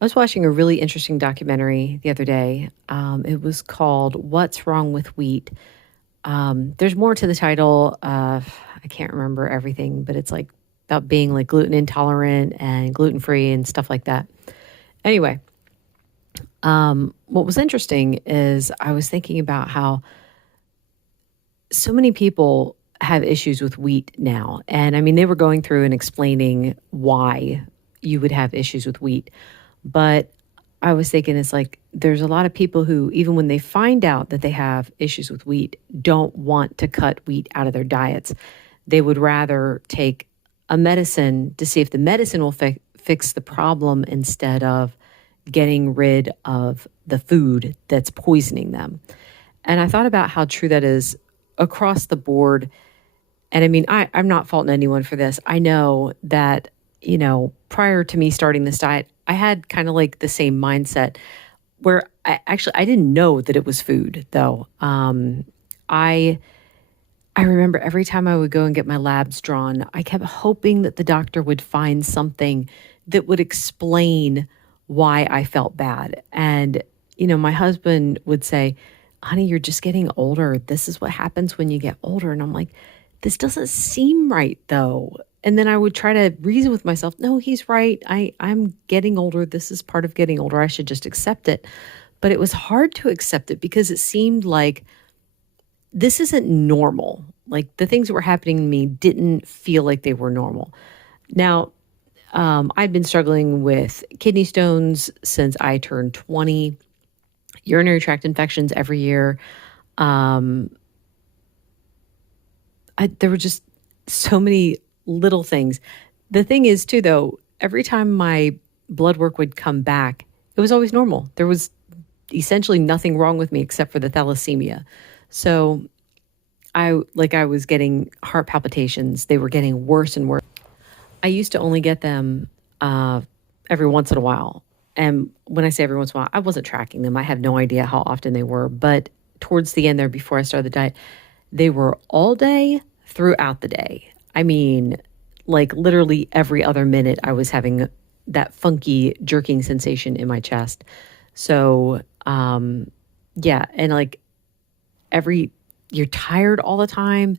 I was watching a really interesting documentary the other day. It was called What's Wrong with Wheat? There's more to the title. I can't remember everything, but it's like about being like gluten intolerant and gluten free and stuff like that. Anyway, what was interesting is I was thinking about how so many people have issues with wheat now. And I mean, they were going through and explaining why you would have issues with wheat. But I was thinking it's like there's a lot of people who, even when they find out that they have issues with wheat, don't want to cut wheat out of their diets. They would rather take a medicine to see if the medicine will fix the problem instead of getting rid of the food that's poisoning them. And I thought about how true that is across the board. And I mean, I'm not faulting anyone for this. I know that, prior to me starting this diet, I had kind of like the same mindset where I didn't know that it was food though. I remember every time I would go and get my labs drawn, I kept hoping that the doctor would find something that would explain why I felt bad. And, my husband would say, honey, you're just getting older. This is what happens when you get older. And I'm like, this doesn't seem right though. And then I would try to reason with myself, no, he's right. I'm getting older. This is part of getting older. I should just accept it. But it was hard to accept it because it seemed like this isn't normal. Like the things that were happening to me didn't feel like they were normal. Now, I'd been struggling with kidney stones since I turned 20, urinary tract infections every year. There were just so many little things. The thing is, too, though, every time my blood work would come back, it was always normal. There was essentially nothing wrong with me except for the thalassemia. So I was getting heart palpitations. They were getting worse and worse. I used to only get them every once in a while. And when I say every once in a while, I wasn't tracking them. I have no idea how often they were. But towards the end there, before I started the diet, they were all day throughout the day. I mean, like literally every other minute, I was having that funky jerking sensation in my chest. So, yeah. And like you're tired all the time.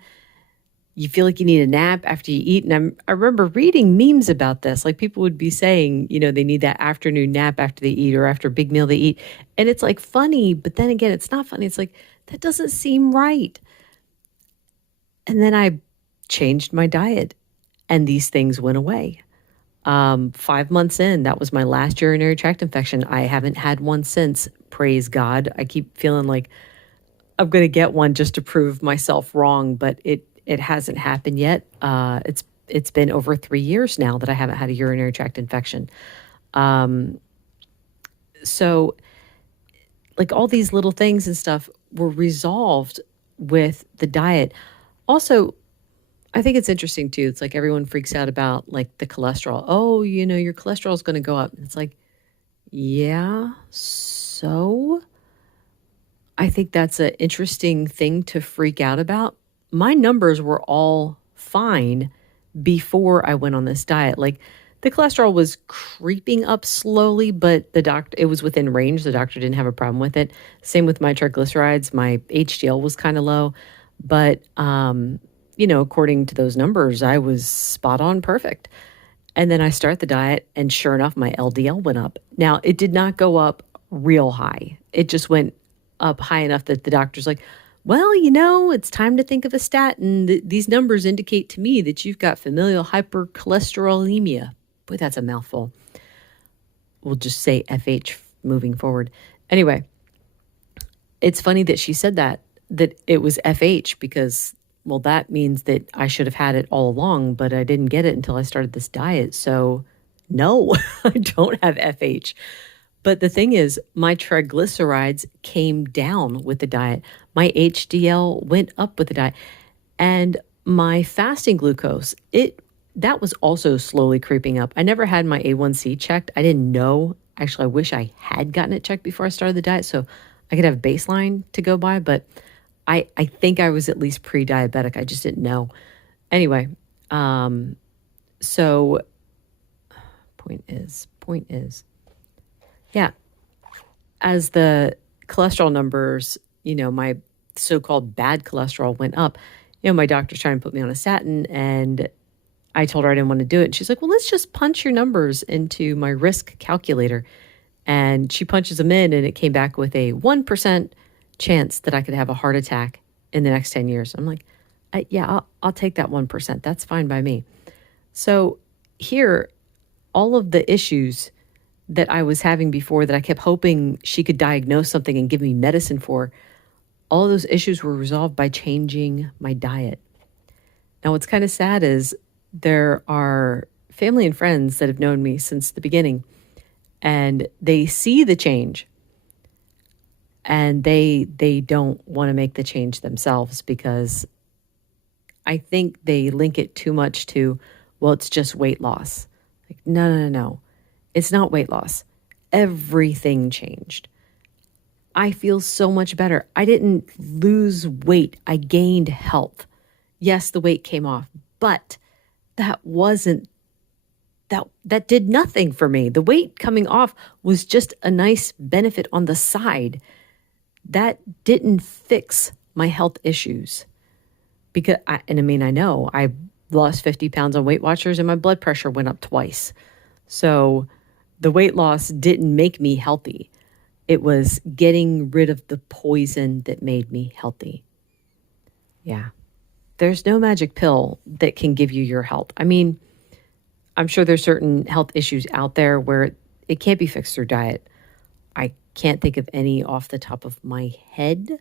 You feel like you need a nap after you eat. And I remember reading memes about this. Like people would be saying, they need that afternoon nap after they eat or after a big meal they eat. And it's like funny, but then again, it's not funny. It's like, that doesn't seem right. And then I changed my diet and these things went away. 5 months in, that was my last urinary tract infection. I haven't had one since. Praise God. I keep feeling like I'm going to get one just to prove myself wrong, but it hasn't happened yet. It's been over 3 years now that I haven't had a urinary tract infection. So like all these little things and stuff were resolved with the diet. Also, I think it's interesting too. It's like everyone freaks out about like the cholesterol. Oh, your cholesterol is going to go up. It's like, yeah, so I think that's an interesting thing to freak out about. My numbers were all fine before I went on this diet. Like the cholesterol was creeping up slowly, but it was within range. The doctor didn't have a problem with it. Same with my triglycerides. My HDL was kind of low, but, according to those numbers, I was spot on perfect. And then I start the diet and sure enough, my LDL went up. Now it did not go up real high. It just went up high enough that the doctor's like, well, it's time to think of a statin. These numbers indicate to me that you've got familial hypercholesterolemia. Boy, that's a mouthful. We'll just say FH moving forward. Anyway, it's funny that she said that it was FH because, well, that means that I should have had it all along, but I didn't get it until I started this diet. So no, I don't have FH. But the thing is, my triglycerides came down with the diet. My HDL went up with the diet. And my fasting glucose, that was also slowly creeping up. I never had my A1C checked. I didn't know. Actually, I wish I had gotten it checked before I started the diet so I could have baseline to go by. But I think I was at least pre-diabetic. I just didn't know. Anyway, so point is, Yeah. As the cholesterol numbers, my so-called bad cholesterol went up, my doctor's trying to put me on a statin, and I told her I didn't want to do it. And she's like, well, let's just punch your numbers into my risk calculator. And she punches them in, and it came back with a 1% chance that I could have a heart attack in the next 10 years. I'm like, yeah, I'll take that 1%. That's fine by me. So here, all of the issues that I was having before that I kept hoping she could diagnose something and give me medicine for, all of those issues were resolved by changing my diet. Now, what's kind of sad is there are family and friends that have known me since the beginning, and they see the change, and they don't want to make the change themselves because I think they link it too much to, well, it's just weight loss. Like, no. It's not weight loss. Everything changed. I feel so much better. I didn't lose weight. I gained health. Yes, the weight came off, but that wasn't that did nothing for me. The weight coming off was just a nice benefit on the side. That didn't fix my health issues. Because I know I lost 50 pounds on Weight Watchers and my blood pressure went up twice. So the weight loss didn't make me healthy. It was getting rid of the poison that made me healthy. Yeah. There's no magic pill that can give you your health. I mean, I'm sure there's certain health issues out there where it can't be fixed through diet. I can't think of any off the top of my head.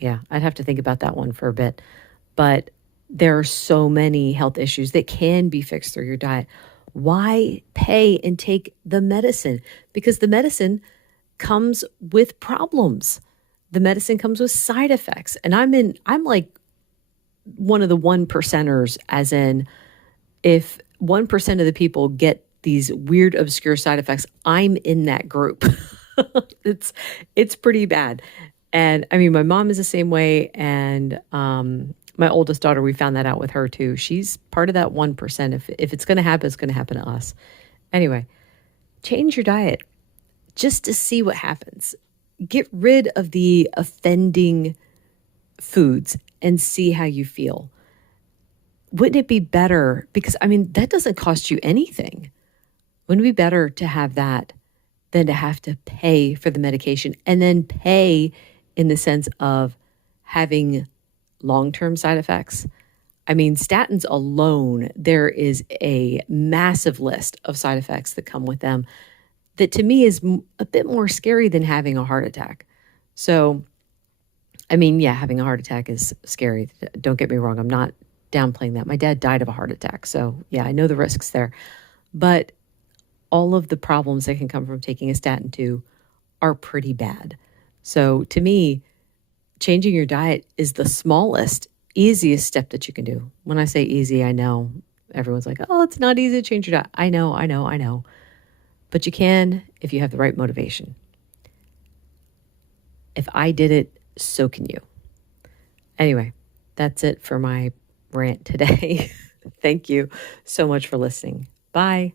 Yeah, I'd have to think about that one for a bit. But there are so many health issues that can be fixed through your diet. Why pay and take the medicine? Because the medicine comes with problems. The medicine comes with side effects. And I'm like one of the 1%ers, as in if 1% of the people get these weird, obscure side effects, I'm in that group. It's pretty bad. And I mean, my mom is the same way. And my oldest daughter, we found that out with her too. She's part of that 1%. If it's going to happen, it's going to happen to us. Anyway, change your diet just to see what happens. Get rid of the offending foods and see how you feel. Wouldn't it be better? Because I mean, that doesn't cost you anything. Wouldn't it be better to have that than to have to pay for the medication and then pay in the sense of having long-term side effects? I mean, statins alone, there is a massive list of side effects that come with them that to me is a bit more scary than having a heart attack. So, I mean, yeah, having a heart attack is scary. Don't get me wrong. I'm not downplaying that. My dad died of a heart attack. So yeah, I know the risks there. But all of the problems that can come from taking a statin too are pretty bad. So to me, changing your diet is the smallest, easiest step that you can do. When I say easy, I know everyone's like, oh, it's not easy to change your diet. I know. But you can if you have the right motivation. If I did it, so can you. Anyway, that's it for my rant today. Thank you so much for listening. Bye.